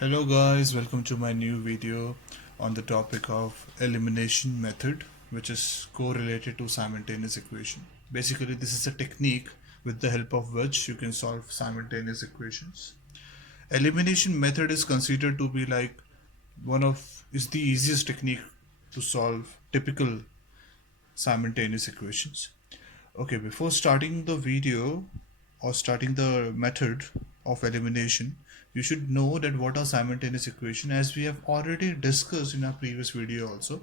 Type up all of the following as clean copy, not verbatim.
Hello guys, welcome to my new video on the topic of elimination method, which is correlated to simultaneous equation. Basically, this is a technique with the help of which you can solve simultaneous equations. Elimination method is considered to be like is the easiest technique to solve typical simultaneous equations. Okay, before starting the video or starting the method of elimination, you should know that what are simultaneous equation, as we have already discussed in our previous video also.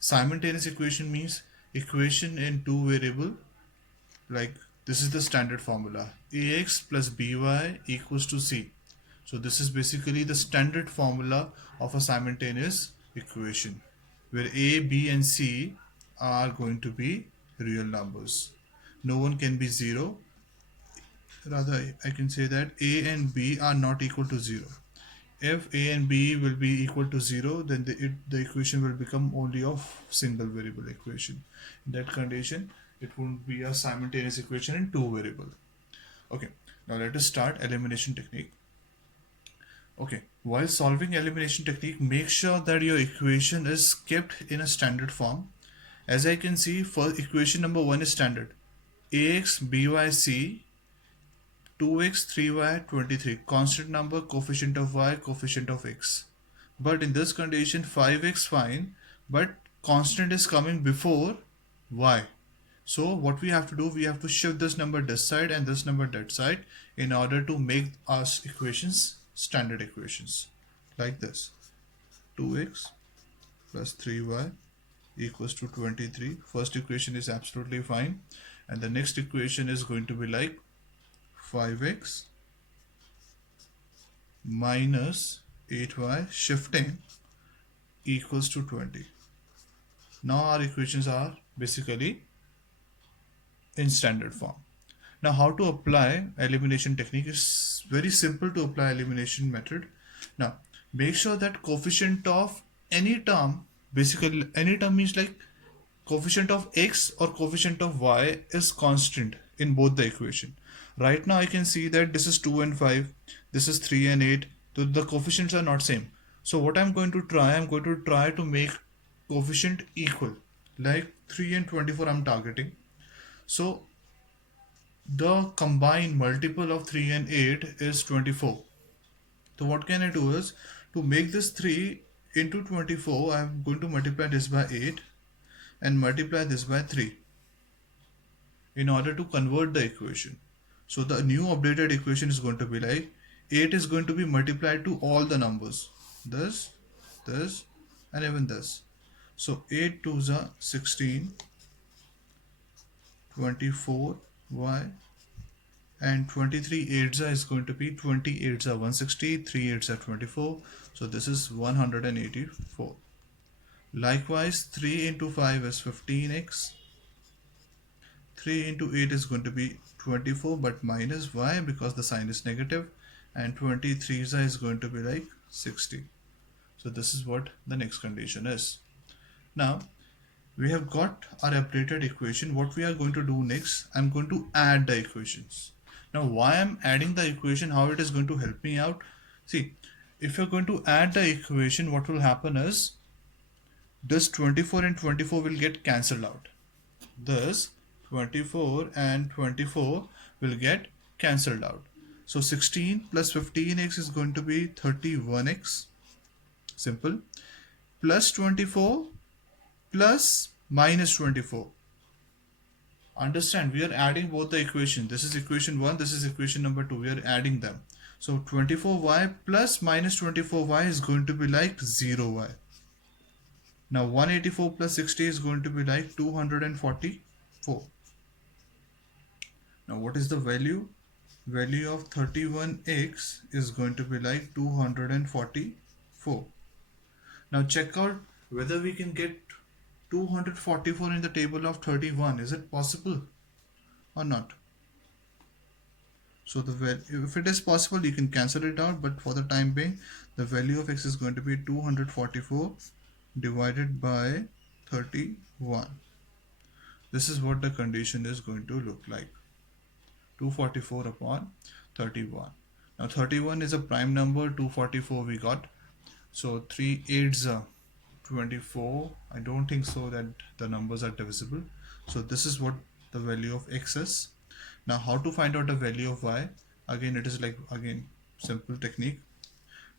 Simultaneous equation means equation in two variable, like this is the standard formula, ax plus by equals to c. So this is basically the standard formula of a simultaneous equation where a, b and c are going to be real numbers. No one can be zero. Rather, I can say that a and b are not equal to 0. If a and b will be equal to 0, then the equation will become only of single variable equation. In that condition, it won't be a simultaneous equation in two variable. Okay, now let us start elimination technique. Okay, while solving elimination technique, make sure that your equation is kept in a standard form. As I can see, for equation number 1 is standard. Ax by c 2x 3y 23, constant number, coefficient of y, coefficient of x. But in this condition 5x fine, but constant is coming before y. So what we have to do, we have to shift this number this side and this number that side in order to make our equations standard equations like this. 2x plus 3y equals to 23. First equation is absolutely fine, and the next equation is going to be like 5x minus 8y shifting equals to 20. Now our equations are basically in standard form. Now how to apply elimination technique is very simple to apply elimination method. Now make sure that coefficient of any term, basically any term means like coefficient of x or coefficient of y is constant in both the equation. Right now I can see that this is 2 and 5, this is 3 and 8, so the coefficients are not same. So what I'm going to try to make coefficient equal, like 3 and 24 I'm targeting. So the combined multiple of 3 and 8 is 24. So what can I do is, to make this 3 into 24, I'm going to multiply this by 8 and multiply this by 3 in order to convert the equation. So the new updated equation is going to be like 8 is going to be multiplied to all the numbers, this, and even this. So 8 2s are 16, 24y, and 23 8s is going to be 20 8s are 160, 3 8s are 24. So this is 184. Likewise, 3 into 5 is 15x. 3 into 8 is going to be 24, but minus y because the sign is negative, and 23 is going to be like 60. So this is what the next condition is. Now we have got our updated equation. What we are going to do next, I'm going to add the equations. Now why I'm adding the equation, how it is going to help me out. See, if you're going to add the equation, what will happen is this 24 and 24 will get cancelled out. This 24 and 24 will get cancelled out. So 16 plus 15x is going to be 31x. Simple. Plus 24 plus minus 24. Understand, we are adding both the equations. This is equation 1, this is equation number 2. We are adding them. So 24y plus minus 24y is going to be like 0y. Now 184 plus 60 is going to be like 244. Now what is the value? Value of 31x is going to be like 244. Now check out whether we can get 244 in the table of 31. Is it possible or not? So if it is possible, you can cancel it out, but for the time being, the value of x is going to be 244 divided by 31. This is what the condition is going to look like. 244 upon 31. Now 31 is a prime number, 244 we got. So 3 8s are 24. I don't think so that the numbers are divisible. So this is what the value of x is. Now how to find out the value of y? Again, it is like, again, simple technique.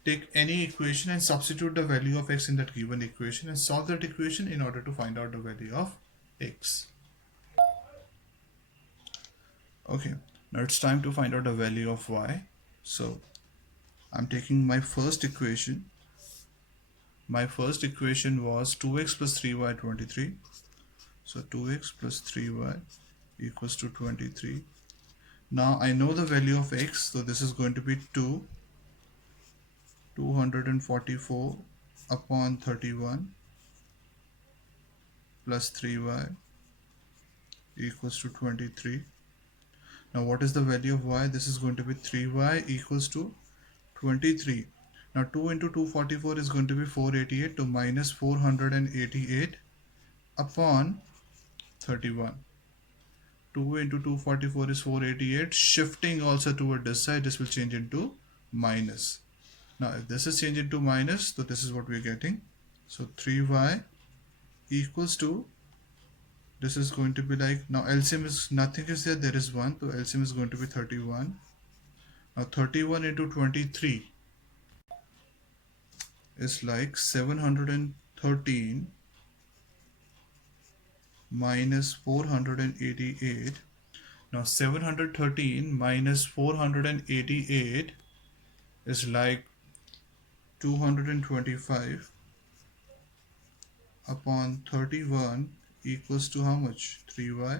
Take any equation and substitute the value of x in that given equation and solve that equation in order to find out the value of x. Okay, now it's time to find out the value of y. So I'm taking my first equation. My first equation was 2x plus 3y 23. So 2x plus 3y equals to 23. Now I know the value of x, so this is going to be 244 upon 31 plus 3y equals to 23. Now what is the value of y? This is going to be 3y equals to 23. Now 2 into 244 is going to be 488 to minus 488 upon 31. 2 into 244 is 488. Shifting also toward this side, this will change into minus. Now if this is changed into minus, so this is what we are getting. So 3y equals to, this is going to be like, now LCM is, nothing is there is 1, so LCM is going to be 31. Now 31 into 23 is like 713 minus 488. Now 713 minus 488 is like 225 upon 31 equals to how much? 3y.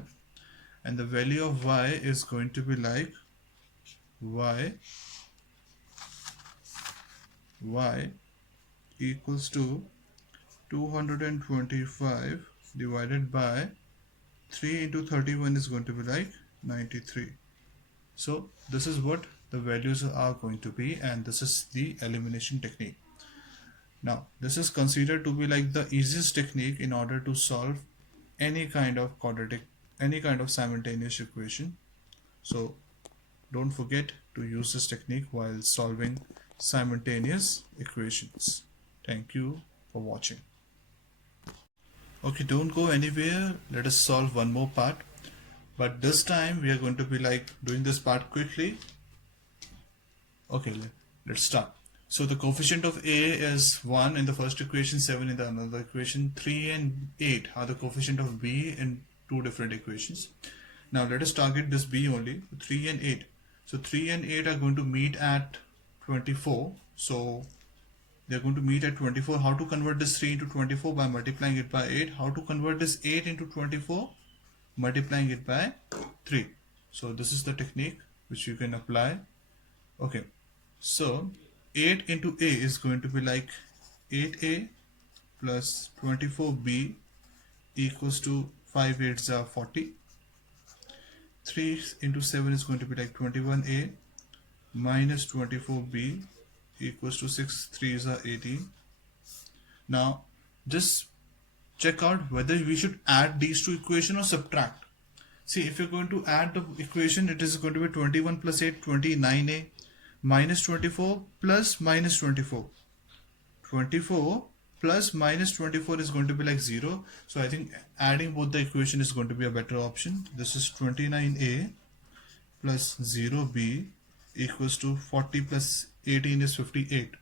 And the value of y is going to be like y equals to 225 divided by 3 into 31 is going to be like 93. So this is what the values are going to be, and this is the elimination technique. Now this is considered to be like the easiest technique in order to solve any kind of quadratic, any kind of simultaneous equation. So don't forget to use this technique while solving simultaneous equations. Thank you for watching. Okay, don't go anywhere. Let us solve one more part. But this time we are going to be like doing this part quickly. Okay, let's start. So the coefficient of A is 1 in the first equation, 7 in the another equation, 3 and 8 are the coefficient of B in two different equations. Now let us target this B only, 3 and 8. So 3 and 8 are going to meet at 24. So they're going to meet at 24. How to convert this 3 into 24? By multiplying it by 8. How to convert this 8 into 24? Multiplying it by 3. So this is the technique which you can apply. Okay, so 8 into A is going to be like 8A plus 24B equals to 5 8s are 40. 3 into 7 is going to be like 21A minus 24B equals to 6 3s are 18. Now just check out whether we should add these two equations or subtract. See, if you're going to add the equation, it is going to be 21 plus 8, 29A minus 24 plus minus 24. 24 plus minus 24 is going to be like 0. So I think adding both the equation is going to be a better option. This is 29A plus 0B equals to 40 plus 18 is 58.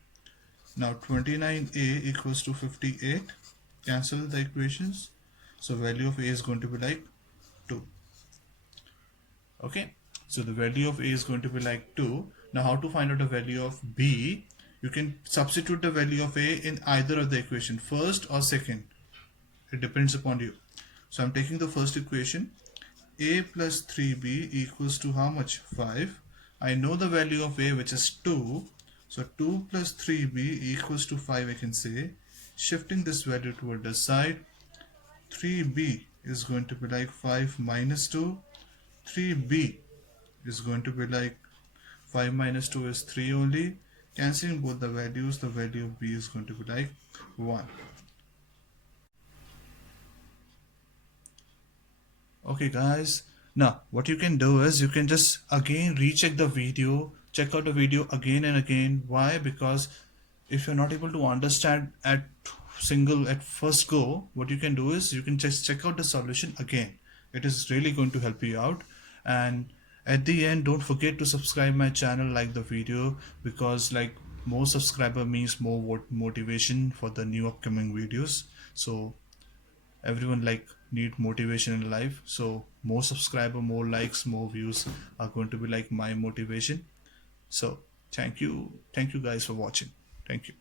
Now 29A equals to 58. Cancel the equations. So value of A is going to be like 2. Okay. So the value of A is going to be like 2. Now how to find out the value of B? You can substitute the value of A in either of the equation, first or second. It depends upon you. So I'm taking the first equation. A plus 3B equals to how much? 5. I know the value of A, which is 2. So 2 plus 3B equals to 5, I can say. Shifting this value toward the side. 3B is going to be like 5 minus 2. 3B is going to be like 5 minus 2 is 3 only. Cancelling both the values, the value of B is going to be like 1. Okay guys, now what you can do is you can just again recheck the video, check out the video again and again. Why? Because if you're not able to understand at first go, what you can do is you can just check out the solution again. It is really going to help you out. And at the end, don't forget to subscribe my channel, like the video, because like more subscriber means more motivation for the new upcoming videos. So everyone like need motivation in life, so more subscriber, more likes, more views are going to be like my motivation. So thank you guys for watching. Thank you.